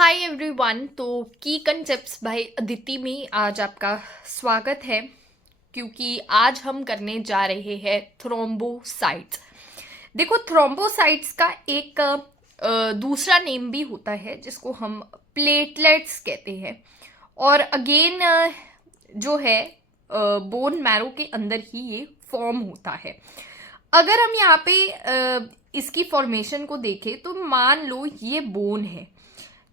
Hi everyone. तो की concepts bye Aditi में आज आपका स्वागत है, क्योंकि आज हम करने जा रहे हैं थ्रोम्बोसाइट्स। देखो, थ्रोम्बोसाइट्स का एक दूसरा नेम भी होता है जिसको हम प्लेटलेट्स कहते हैं। और अगेन जो है बोन मैरो के अंदर ही ये फॉर्म होता है। अगर हम यहाँ पे इसकी फॉर्मेशन को देखें तो मान लो ये बोन है,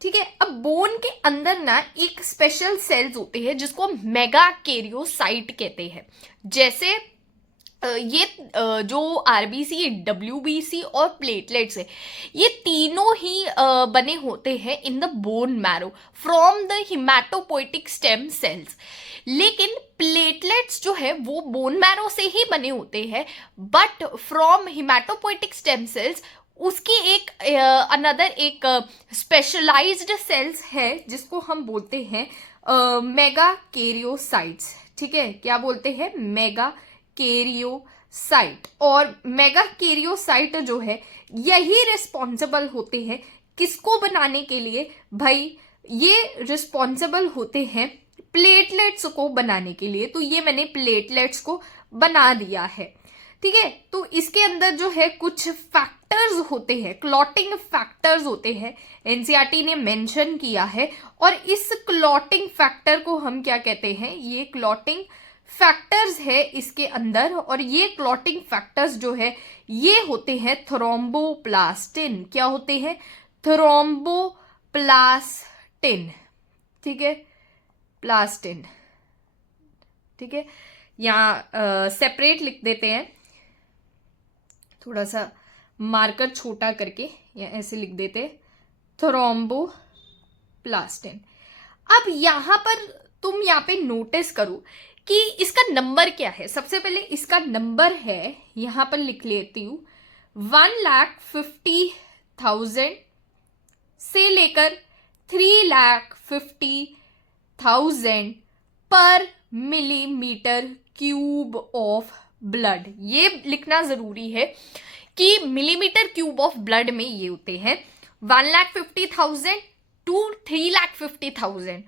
ठीक है। अब बोन के अंदर ना एक स्पेशल सेल्स होते हैं जिसको मेगा कैरियोसाइट कहते हैं। जैसे ये जो आरबीसी, डब्ल्यूबीसी और प्लेटलेट्स है, ये तीनों ही बने होते हैं in the bone marrow from the haematopoietic stem cells. लेकिन प्लेटलेट्स जो है वो बोन मैरो से ही बने होते हैं, बट फ्रॉम हिमैटोपोइटिक स्टेम सेल्स उसकी एक अनदर एक स्पेशलाइज्ड सेल्स है जिसको हम बोलते हैं मेगा कैरियोसाइट्स। ठीक है, क्या बोलते हैं? Mega karyocyte. और मेगा कैरियोसाइट जो है यही रिस्पॉन्सिबल होते हैं किसको बनाने के लिए? भाई ये रिस्पॉन्सिबल होते हैं प्लेटलेट्स को बनाने के लिए। तो ये मैंने प्लेटलेट्स को बना दिया है, ठीक है। तो इसके अंदर जो है कुछ फैक्टर्स होते हैं, क्लॉटिंग फैक्टर्स होते हैं, एनसीईआरटी ने मेंशन किया है। और इस क्लॉटिंग फैक्टर को हम क्या कहते हैं? ये क्लॉटिंग फैक्टर्स है इसके अंदर। और ये क्लॉटिंग फैक्टर्स जो है ये होते हैं थ्रोम्बोप्लास्टिन। क्या होते हैं? थ्रोम्बोप्लास्टिन, ठीक है, प्लास्टिन, ठीक है। यहाँ सेपरेट लिख देते हैं, थोड़ा सा मार्कर छोटा करके, या ऐसे लिख देते हैं थ्रोम्बोप्लास्टिन। अब यहां पर तुम यहाँ पे नोटिस करो कि इसका नंबर क्या है। सबसे पहले इसका नंबर है, यहां पर लिख लेती हूं, 1,50,000 से लेकर 3,50,000 पर मिलीमीटर क्यूब ऑफ ब्लड। ये लिखना जरूरी है कि मिलीमीटर क्यूब ऑफ ब्लड में ये होते हैं 1,50,000 टू 3,50,000।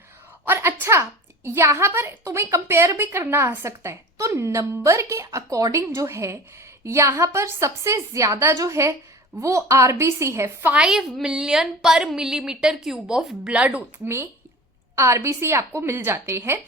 और अच्छा, यहां पर तुम्हें कंपेयर भी करना आ सकता है। तो नंबर के अकॉर्डिंग जो है यहां पर सबसे ज्यादा जो है वो आरबीसी है। 5 मिलियन पर मिलीमीटर क्यूब ऑफ ब्लड में आरबीसी आपको मिल जाते हैं,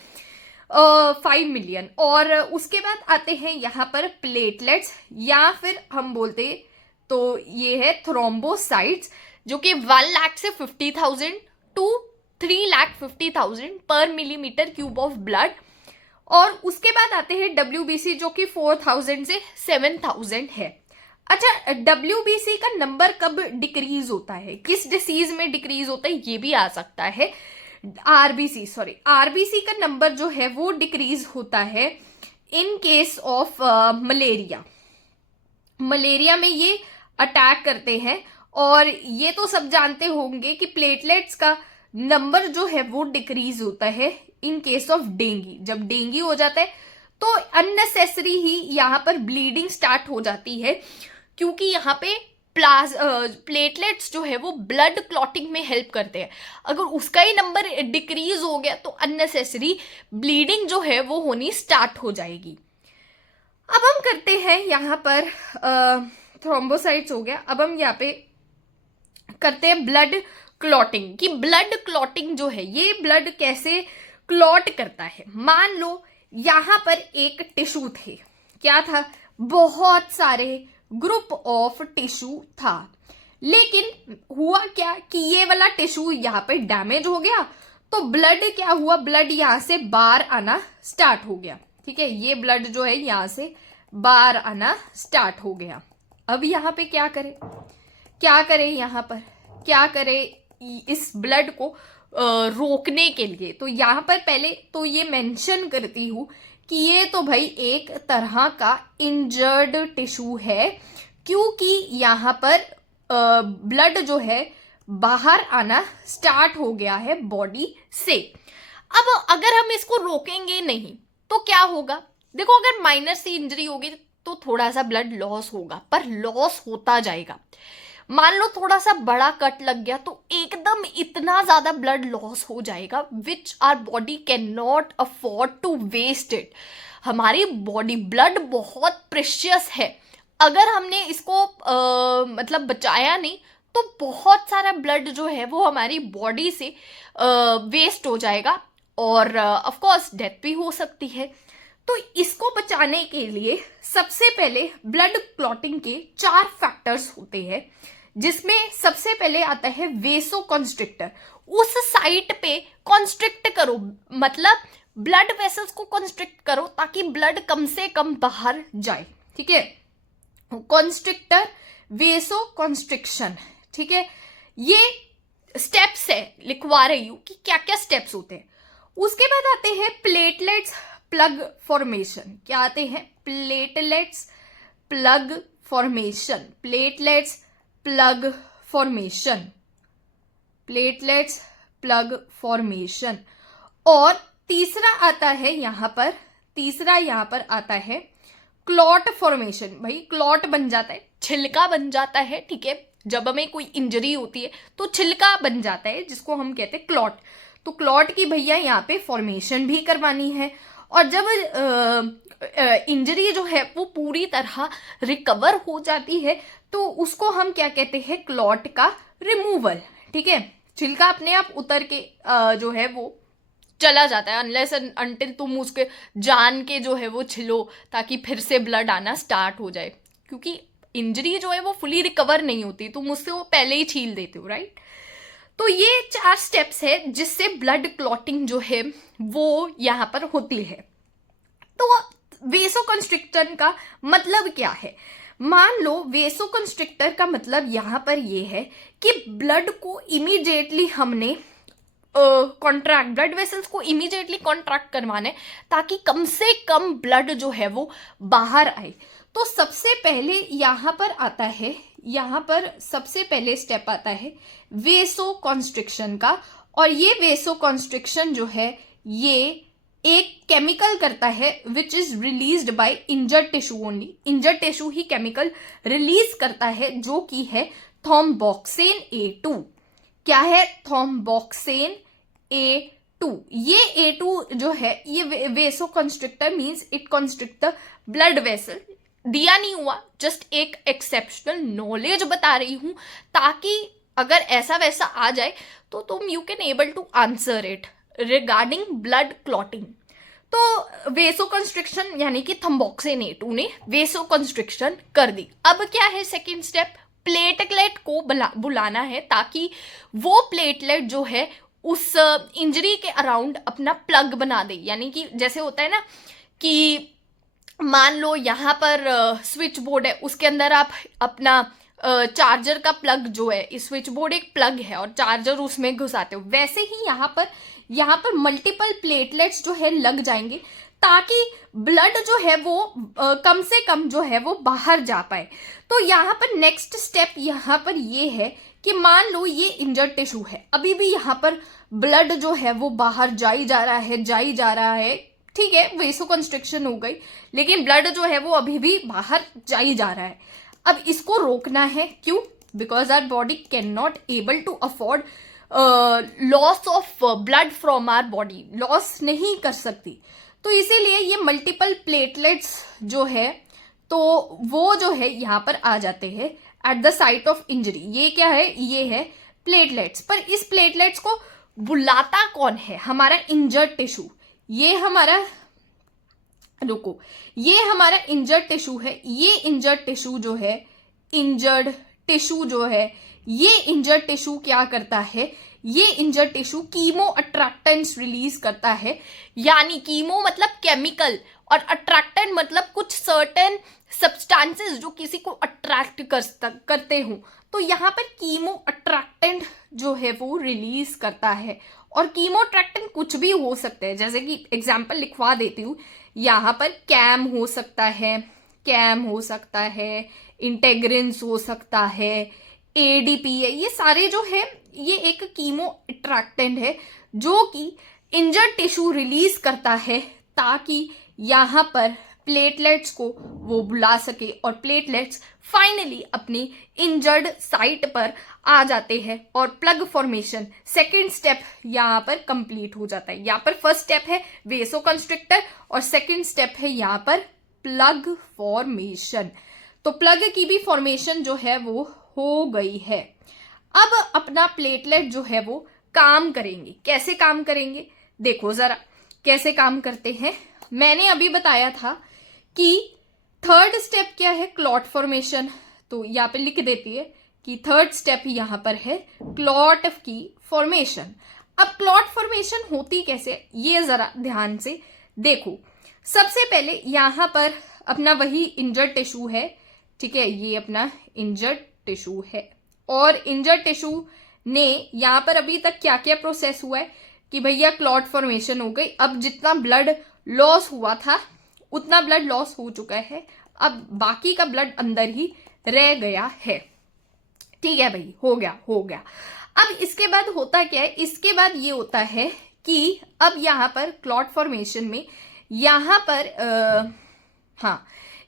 5 मिलियन। और उसके बाद आते हैं यहाँ पर प्लेटलेट्स, या फिर हम बोलते तो ये है थ्रोम्बोसाइट्स, जो कि 1,00,000 से 50,000 टू 3,50,000 पर मिलीमीटर क्यूब ऑफ ब्लड। और उसके बाद आते हैं डब्ल्यूबीसी, जो कि 4,000 से 7,000 है। अच्छा, डब्ल्यूबीसी का नंबर कब डिक्रीज होता है, किस डिसीज में डिक्रीज होता है, ये भी आ सकता है। आरबीसी का नंबर जो है वो डिक्रीज होता है in case of malaria. Malaria में ये अटैक करते हैं। और ये तो सब जानते होंगे कि प्लेटलेट्स का नंबर जो है वो डिक्रीज होता है इन केस ऑफ डेंगी। जब डेंगी हो जाता है तो अननेसेसरी ही यहाँ पर ब्लीडिंग स्टार्ट हो जाती है, क्योंकि यहाँ पे प्लेटलेट्स जो है वो ब्लड क्लॉटिंग में हेल्प करते हैं। अगर उसका ही नंबर डिक्रीज हो गया तो अननेसेसरी ब्लीडिंग जो है वो होनी स्टार्ट हो जाएगी। अब हम करते हैं यहाँ पर थ्रोम्बोसाइट्स हो गया। अब हम यहाँ पे करते हैं ब्लड क्लॉटिंग। कि ब्लड क्लॉटिंग जो है ये ब्लड कैसे क्लॉट करता है। मान लो यहाँ पर एक टिश्यू थे, क्या था? बहुत सारे ग्रुप ऑफ टिश्यू था। लेकिन हुआ क्या कि ये वाला टिश्यू यहाँ पे डैमेज हो गया, तो ब्लड क्या हुआ? ब्लड यहाँ से बाहर आना स्टार्ट हो गया, ठीक है। ये ब्लड जो है यहाँ से बाहर आना स्टार्ट हो गया। अब यहाँ पे क्या करें? यहाँ पर क्या करें इस ब्लड को रोकने के लिए? तो यहाँ पर पहले तो ये मेंशन करती हूं कि ये तो भाई एक तरह का इंजर्ड टिश्यू है, क्योंकि यहाँ पर ब्लड जो है बाहर आना स्टार्ट हो गया है बॉडी से। अब अगर हम इसको रोकेंगे नहीं तो क्या होगा? देखो, अगर माइनर सी इंजरी होगी तो थोड़ा सा ब्लड लॉस होगा, पर लॉस होता जाएगा। मान लो थोड़ा सा बड़ा कट लग गया तो एकदम इतना ज्यादा ब्लड लॉस हो जाएगा which our body can not afford to waste it. हमारी बॉडी ब्लड बहुत प्रेशियस है, अगर हमने इसको मतलब बचाया नहीं तो बहुत सारा ब्लड जो है वो हमारी बॉडी से वेस्ट हो जाएगा और ऑफ कोर्स डेथ भी हो सकती है। तो इसको बचाने के लिए सबसे पहले ब्लड क्लॉटिंग के 4 फैक्टर्स होते हैं, जिसमें सबसे पहले आता है वेसो कॉन्स्ट्रिक्टर। उस साइट पे कॉन्स्ट्रिक्ट करो, मतलब ब्लड वेसल्स को कॉन्स्ट्रिक्ट करो ताकि ब्लड कम से कम बाहर जाए, ठीक है। कॉन्स्ट्रिक्टर, वेसो कॉन्स्ट्रिक्शन, ठीक है। ये स्टेप्स है, लिखवा रही हूं कि क्या क्या स्टेप्स होते हैं। उसके बाद आते हैं प्लेटलेट्स प्लग फॉर्मेशन। क्या आते हैं? Platelets plug formation, platelets plug formation, platelets plug formation. और तीसरा आता है यहां पर, तीसरा यहां पर आता है क्लॉट फॉर्मेशन। भाई क्लॉट बन जाता है, छिलका बन जाता है, ठीक है। जब हमें कोई इंजरी होती है तो छिलका बन जाता है जिसको हम कहते हैं क्लॉट। तो क्लॉट की भैया यहाँ पे फॉर्मेशन भी करवानी है। और जब इंजरी जो है वो पूरी तरह रिकवर हो जाती है तो उसको हम क्या कहते हैं? क्लॉट का रिमूवल, ठीक है। छिलका अपने आप उतर के जो है वो चला जाता है, अनलेस अनटिल तुम उसके जान के जो है वो छिलो ताकि फिर से ब्लड आना स्टार्ट हो जाए, क्योंकि इंजरी जो है वो फुली रिकवर नहीं होती, तुम उससे वो पहले ही छील देते हो, राइट। तो ये 4 स्टेप्स है जिससे ब्लड क्लॉटिंग जो है वो यहाँ पर होती है। तो वेसो कंस्ट्रिक्टर का मतलब क्या है? मान लो वेसो कंस्ट्रिक्टर का मतलब यहाँ पर ये है कि ब्लड को इमीडिएटली हमने कॉन्ट्रैक्ट, ब्लड वेसल्स को इमीडिएटली कॉन्ट्रैक्ट करवाना है ताकि कम से कम ब्लड जो है वो बाहर आए। तो सबसे पहले यहाँ पर आता है, यहाँ पर सबसे पहले स्टेप आता है वेसो कॉन्स्ट्रिक्शन का। और ये वेसो कॉन्स्ट्रिक्शन जो है ये एक केमिकल करता है which is released by injured tissue only. Injured tissue he chemical release करता है जो कि है थ्रोम्बोक्सिन A2। क्या है? Thromboxane A2। ये A2 जो है ये vasoconstrictor means it constrict the blood vessel. दिया नहीं हुआ, जस्ट एक एक्सेप्शनल नॉलेज बता रही हूं ताकि अगर ऐसा वैसा आ जाए तो तुम you can able to answer it regarding blood clotting. तो वेसो कंस्ट्रिक्शन यानी कि थ्रोम्बोक्सिन A2 ने वेसो कंस्ट्रिक्शन कर दी। अब क्या है सेकेंड स्टेप? प्लेटलेट को बुलाना है ताकि वो प्लेटलेट जो है उस इंजरी के अराउंड अपना प्लग बना दे। यानी कि जैसे होता है ना कि मान लो यहाँ पर स्विच बोर्ड है, उसके अंदर आप अपना चार्जर का प्लग जो है, इस स्विच बोर्ड एक प्लग है और चार्जर उसमें घुसाते हो, वैसे ही यहाँ पर मल्टीपल प्लेटलेट्स जो है लग जाएंगे ताकि ब्लड जो है वो कम से कम जो है वो बाहर जा पाए। तो यहाँ पर नेक्स्ट स्टेप यहाँ पर ये है कि मान लो ये इंजर्ड टिश्यू है, अभी भी यहाँ पर ब्लड जो है वो बाहर जाई जा रहा है, ठीक है, वेसो कंस्ट्रिक्शन हो गई, लेकिन ब्लड जो है वो अभी भी बाहर जाई जा रहा है। अब इसको रोकना है, क्यों? Because our body can not able to afford loss of blood from our body, loss नहीं कर सकती। तो इसीलिए ये मल्टीपल प्लेटलेट्स जो है तो वो जो है यहाँ पर आ जाते हैं at the site of injury. ये क्या है? ये है प्लेटलेट्स। पर इस प्लेटलेट्स को बुलाता कौन है? हमारा इंजर्ड टिश्यू। ये हमारा इंजर्ड टिश्यू है। ये इंजर्ड टिश्यू जो है ये इंजर्ड टिश्यू क्या करता है? ये injured tissue chemo attractants release करता है। यानी कीमो मतलब केमिकल और अट्रैक्टेंट मतलब कुछ सर्टेन सब्सटेंसेस जो किसी को अट्रैक्ट करते हो। तो यहाँ पर कीमो अट्रैक्टेंट जो है वो रिलीज करता है। और कीमो अट्रैक्टेंट कुछ भी हो सकते हैं, जैसे कि एग्जाम्पल लिखवा देती हूँ। यहाँ पर कैम हो सकता है, इंटेग्रिन्स हो सकता है, ADP है, ये सारे जो है ये एक कीमो अट्रैक्टेंट है जो कि इंजर्ड टिश्यू रिलीज करता है ताकि यहाँ पर प्लेटलेट्स को वो बुला सके और प्लेटलेट्स फाइनली अपनी इंजर्ड साइट पर आ जाते हैं और प्लग फॉर्मेशन सेकेंड स्टेप यहाँ पर कंप्लीट हो जाता है। यहाँ पर फर्स्ट स्टेप है वेसोकंस्ट्रिक्टर और सेकेंड स्टेप है यहाँ पर प्लग फॉर्मेशन। तो प्लग की भी फॉर्मेशन जो है वो हो गई है। अब अपना प्लेटलेट जो है वो काम करेंगे। कैसे काम करेंगे देखो जरा कैसे काम करते हैं। मैंने अभी बताया था कि थर्ड स्टेप क्या है, क्लॉट फॉर्मेशन। तो यहाँ पे लिख देती है कि थर्ड स्टेप यहाँ पर है क्लॉट की फॉर्मेशन। अब क्लॉट फॉर्मेशन होती कैसे ये जरा ध्यान से देखो। सबसे पहले यहाँ पर अपना वही इंजर्ड टिश्यू है, ठीक है, ये अपना इंजर्ड टिश्यू है और इंजर्ड टिश्यू ने यहाँ पर अभी तक क्या क्या प्रोसेस हुआ है कि भैया क्लॉट फॉर्मेशन हो गई। अब जितना ब्लड लॉस हुआ था उतना ब्लड लॉस हो चुका है, अब बाकी का ब्लड अंदर ही रह गया है। ठीक है भाई, हो गया। अब इसके बाद होता क्या है, इसके बाद ये होता है कि अब यहाँ पर क्लॉट फॉर्मेशन में यहाँ पर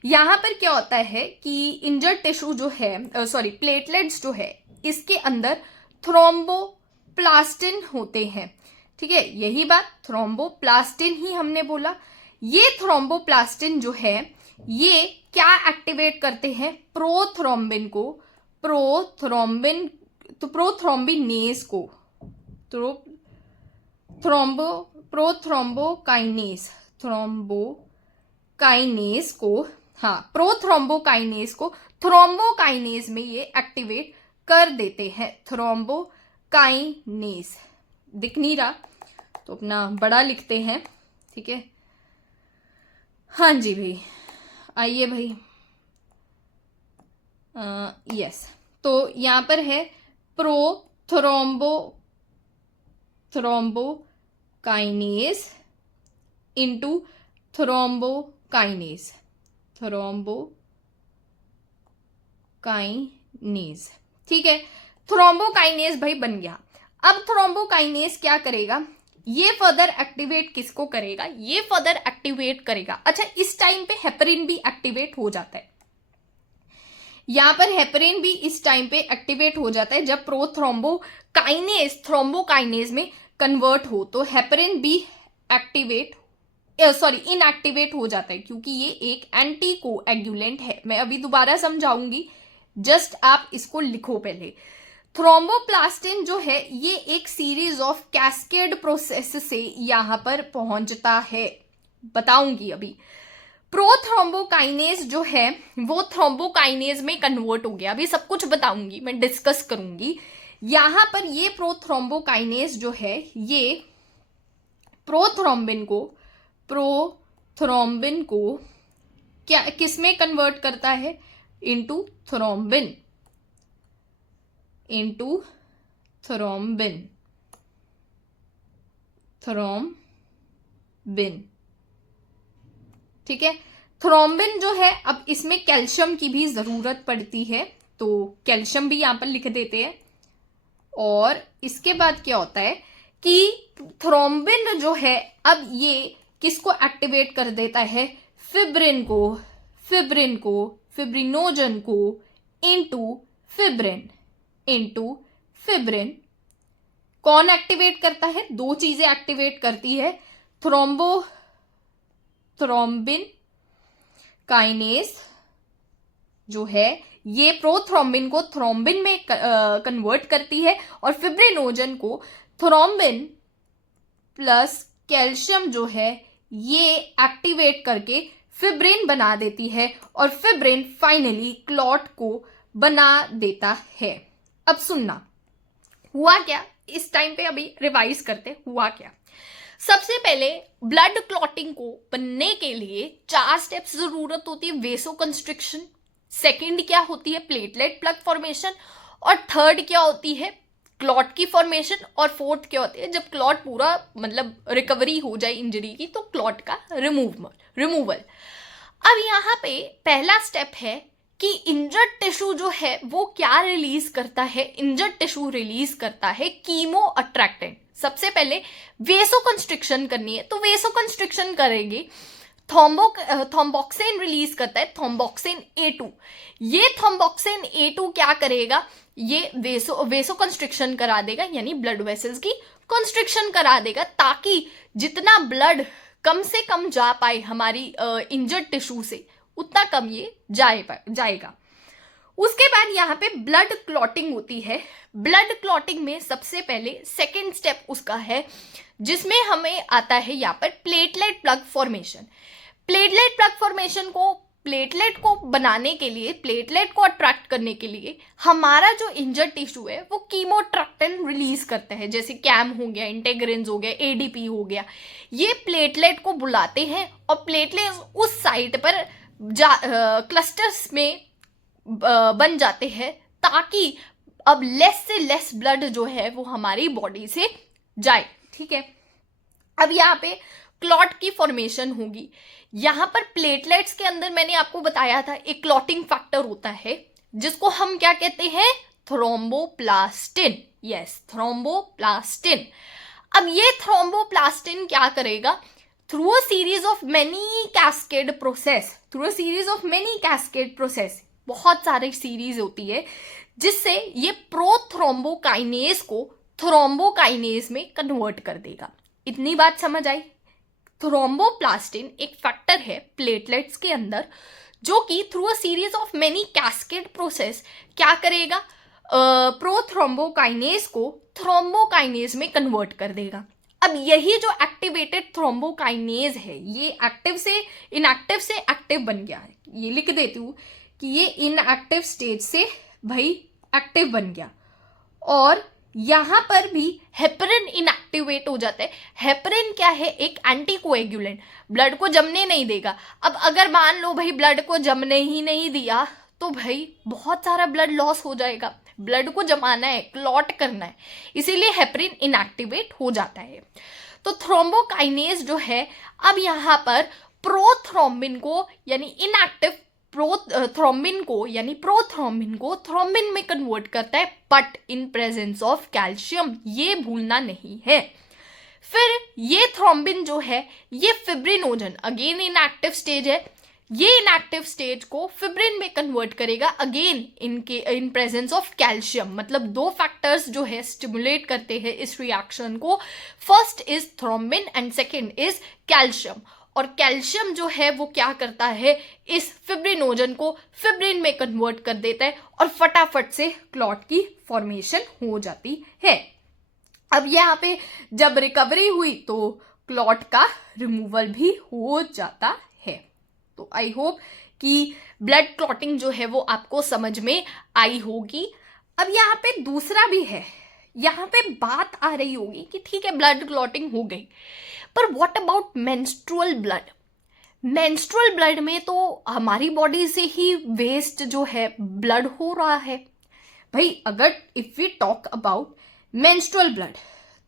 यहाँ पर क्या होता है कि इंजर्ड टिश्यू जो है प्लेटलेट्स जो है इसके अंदर थ्रोम्बोप्लास्टिन होते हैं। ठीक है, यही बात, थ्रोम्बोप्लास्टिन ही हमने बोला। ये थ्रोम्बोप्लास्टिन जो है ये क्या एक्टिवेट करते हैं, प्रोथ्रोम्बिन को, प्रोथ्रोम्बिनेज को, प्रोथ्रोम्बोकाइनेज को, प्रोथ्रोम्बोकाइनेज को थ्रोम्बोकाइनेज में ये एक्टिवेट कर देते हैं। थ्रोम्बोकाइनेज दिख नहीं रहा तो अपना बड़ा लिखते हैं, ठीक है। हाँ जी भाई, आइए भाई, यस। तो यहाँ पर है थ्रोम्बोकाइनेज इंटू थ्रोम्बोकाइनेज, ठीक है। थ्रोम्बोकाइनेज भाई बन गया। अब थ्रोम्बोकाइनेज क्या करेगा, ये फर्दर एक्टिवेट किसको करेगा, ये फर्दर एक्टिवेट करेगा। अच्छा, इस टाइम पे हेपरिन भी एक्टिवेट हो जाता है। यहां पर हेपरिन भी इस टाइम पे एक्टिवेट हो जाता है जब प्रोथ्रोम्बोकाइनेज थ्रोम्बोकाइनेज में कन्वर्ट हो, तो हेपरिन भी इनएक्टिवेट हो जाता है क्योंकि ये एक एंटी कोएगुलेंट है। मैं अभी दोबारा समझाऊंगी, जस्ट आप इसको लिखो पहले। थ्रोम्बोप्लास्टिन जो है ये एक सीरीज ऑफ कैस्केड प्रोसेस से यहां पर पहुंचता है, बताऊंगी अभी। प्रोथ्रोम्बोकाइनेज जो है वो थ्रोम्बोकाइनेज में कन्वर्ट हो गया, अभी सब कुछ बताऊंगी, मैं डिस्कस करूंगी। यहां पर ये प्रोथ्रोम्बोकाइनेज जो है ये प्रोथ्रोम्बिन को क्या किस में कन्वर्ट करता है, इनटू थ्रोम्बिन, ठीक है। थ्रोम्बिन जो है, अब इसमें कैल्शियम की भी जरूरत पड़ती है तो कैल्शियम भी यहां पर लिख देते हैं। और इसके बाद क्या होता है कि थ्रोम्बिन जो है अब ये किसको एक्टिवेट कर देता है, फिब्रिनोजन को इंटू फिब्रिन। कौन एक्टिवेट करता है, दो चीजें एक्टिवेट करती है, थ्रोम्बिन काइनेज जो है ये प्रोथ्रोम्बिन को थ्रोम्बिन में कन्वर्ट करती है और फिब्रिनोजन को थ्रोम्बिन प्लस कैल्शियम जो है ये एक्टिवेट करके फिब्रिन बना देती है और फिब्रिन फाइनली क्लॉट को बना देता है। अब सुनना, हुआ क्या इस टाइम पे, अभी रिवाइज करते हुआ क्या। सबसे पहले ब्लड क्लॉटिंग को बनने के लिए 4 स्टेप्स जरूरत होती है, वेसोकंस्ट्रिक्शन, सेकंड क्या होती है प्लेटलेट प्लग फॉर्मेशन, और थर्ड क्या होती है क्लॉट की फॉर्मेशन, और फोर्थ क्या होती है जब क्लॉट पूरा मतलब रिकवरी हो जाए इंजरी की तो क्लॉट का रिमूवल। अब यहाँ पे पहला स्टेप है कि इंजर्ड टिश्यू जो है वो क्या रिलीज करता है, इंजर्ड टिश्यू रिलीज करता है कीमो अट्रैक्टेंट। सबसे पहले वेसोकंस्ट्रिक्शन करनी है तो वेसोकंस्ट्रिक्शन करेंगे थ्रोम्बोक्सिन रिलीज करता है, थ्रोम्बोक्सिन A2। ये थ्रोम्बोक्सिन A2 क्या करेगा, ये वेसो कंस्ट्रिक्शन करा देगा, यानी ब्लड वेसल्स की कंस्ट्रिक्शन करा देगा, ताकि जितना ब्लड कम से कम जा पाए हमारी इंजर्ड टिश्यू से, उतना कम ये जाएगा। उसके बाद यहाँ पे ब्लड क्लॉटिंग होती है। ब्लड क्लॉटिंग में सबसे पहले सेकेंड स्टेप उसका है, जिसमें हमें आता है यहाँ पर platelet plug formation. Platelet plug formation को, प्लेटलेट को बनाने के लिए, प्लेटलेट को अट्रैक्ट करने के लिए हमारा जो इंजर्ड टिश्यू है वो कीमोट्रैक्टिन रिलीज करता है, जैसे कैम हो गया, इंटेग्रिन्स हो गया, एडीपी हो गया। ये प्लेटलेट को बुलाते हैं और प्लेटलेट उस साइट पर क्लस्टर्स में बन जाते हैं, ताकि अब लेस से लेस ब्लड जो है वो हमारी बॉडी से जाए। ठीक है, अब यहाँ पे क्लॉट की फॉर्मेशन होगी। यहाँ पर प्लेटलेट्स के अंदर मैंने आपको बताया था एक क्लॉटिंग फैक्टर होता है, जिसको हम क्या कहते हैं, थ्रोम्बोप्लास्टिन। Yes, thromboplastin. अब ये थ्रोम्बोप्लास्टिन क्या करेगा, through a series of many cascade process, बहुत सारी सीरीज होती है, जिससे ये प्रोथ्रोम्बोकाइनेज को थ्रोम्बोकाइनेज में कन्वर्ट कर देगा। इतनी बात समझ आई। थ्रोम्बोप्लास्टिन एक फैक्टर है प्लेटलेट्स के अंदर, जो कि through a series of many cascade process क्या करेगा, प्रोथ्रोम्बोकाइनेज को थ्रोम्बोकाइनेज में कन्वर्ट कर देगा। अब यही जो एक्टिवेटेड थ्रोम्बोकाइनेज है, ये एक्टिव से इनएक्टिव से एक्टिव बन गया है। ये लिख देती हूँ कि ये इनएक्टिव स्टेज से भाई एक्टिव बन गया, और यहां पर भी हेपरिन इनएक्टिवेट हो जाता है। हेपरिन क्या है, एक एंटीकोएगुलेंट, ब्लड को जमने नहीं देगा। अब अगर मान लो भाई ब्लड को जमने ही नहीं दिया, तो भाई बहुत सारा ब्लड लॉस हो जाएगा। ब्लड को जमाना है, क्लॉट करना है, इसीलिए हेपरिन इनएक्टिवेट हो जाता है। तो थ्रोम्बोकाइनेज जो है, अब यहाँ पर प्रोथ्रोम्बिन को यानी इनएक्टिव थ्रोम्बिन को थ्रोम्बिन में कन्वर्ट करता है, but in presence of calcium, ये भूलना नहीं है। फिर ये थ्रोम्बिन जो है, ये फिब्रिनोजन, अगेन इनएक्टिव स्टेज है, ये इनएक्टिव स्टेज को फिब्रिन में कन्वर्ट करेगा, again in presence of calcium. मतलब दो फैक्टर्स जो है स्टिमुलेट करते हैं इस रिएक्शन को, first is thrombin and second is calcium. और कैल्शियम जो है वो क्या करता है, इस फिब्रिनोजन को फिब्रिन में कन्वर्ट कर देता है, और फटाफट से क्लॉट की फॉर्मेशन हो जाती है। अब यहाँ पे जब रिकवरी हुई तो क्लॉट का रिमूवल भी हो जाता है। तो आई होप कि ब्लड क्लॉटिंग जो है वो आपको समझ में आई होगी। अब यहाँ पे दूसरा भी है, यहाँ पे बात आ रही होगी कि ठीक है ब्लड क्लॉटिंग हो गई, पर what about menstrual blood. Menstrual blood में तो हमारी बॉडी से ही वेस्ट जो है ब्लड हो रहा है। भाई अगर if we talk about menstrual blood,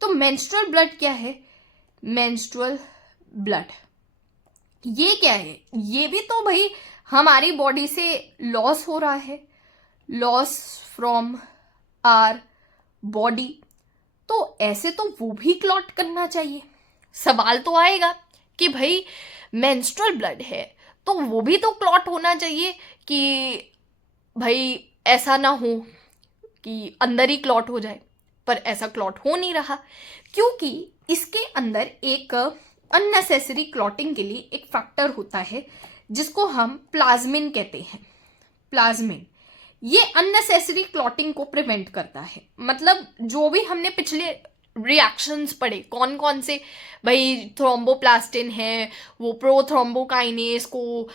तो मेंस्ट्रुअल ब्लड क्या है, मेंस्ट्रुअल ब्लड ये क्या है, ये भी तो भाई हमारी बॉडी से लॉस हो रहा है, लॉस फ्रॉम आर बॉडी। तो ऐसे तो वो भी क्लॉट करना चाहिए। सवाल तो आएगा कि भाई मेंस्ट्रुअल ब्लड है तो वो भी तो क्लॉट होना चाहिए, कि भाई ऐसा ना हो कि अंदर ही क्लॉट हो जाए। पर ऐसा क्लॉट हो नहीं रहा, क्योंकि इसके अंदर एक अननेसेसरी क्लॉटिंग के लिए एक फैक्टर होता है, जिसको हम प्लाज्मिन कहते हैं। प्लाज्मिन ये अननेसेसरी क्लॉटिंग को प्रिवेंट करता है। मतलब जो भी हमने पिछले रिएक्शंस पढ़े, कौन कौन से, भाई थ्रोम्बोप्लास्टिन है, वो प्रोथ्रोम्बोकाइनेज को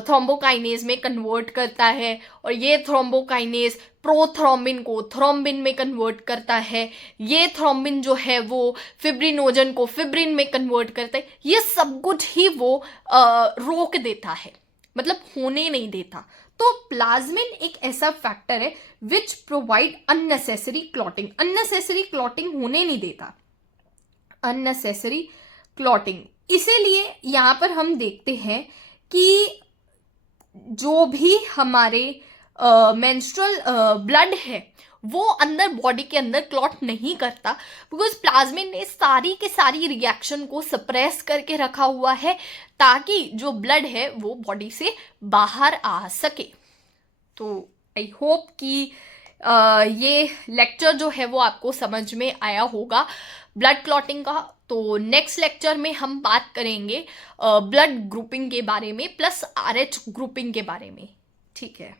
थ्रोम्बोकाइनेज में कन्वर्ट करता है, और ये थ्रोम्बोकाइनेज प्रोथ्रोम्बिन को थ्रोम्बिन में कन्वर्ट करता है, ये थ्रोम्बिन जो है वो फिब्रिनोजन को फिब्रिन में कन्वर्ट करता है। ये सब कुछ ही वो रोक देता है, मतलब होने नहीं देता। तो प्लाज्मिन एक ऐसा फैक्टर है which provide unnecessary clotting, unnecessary clotting होने नहीं देता, अननेसेसरी क्लॉटिंग। इसीलिए यहां पर हम देखते हैं कि जो भी हमारे मेंस्ट्रुअल ब्लड है वो अंदर बॉडी के अंदर क्लॉट नहीं करता, बिकॉज प्लाज्मिन ने सारी के सारी रिएक्शन को सप्रेस करके रखा हुआ है ताकि जो ब्लड है वो बॉडी से बाहर आ सके। तो आई होप कि ये लेक्चर जो है वो आपको समझ में आया होगा ब्लड क्लॉटिंग का। तो नेक्स्ट लेक्चर में हम बात करेंगे ब्लड ग्रुपिंग के बारे में प्लस RH ग्रुपिंग के बारे में। ठीक है।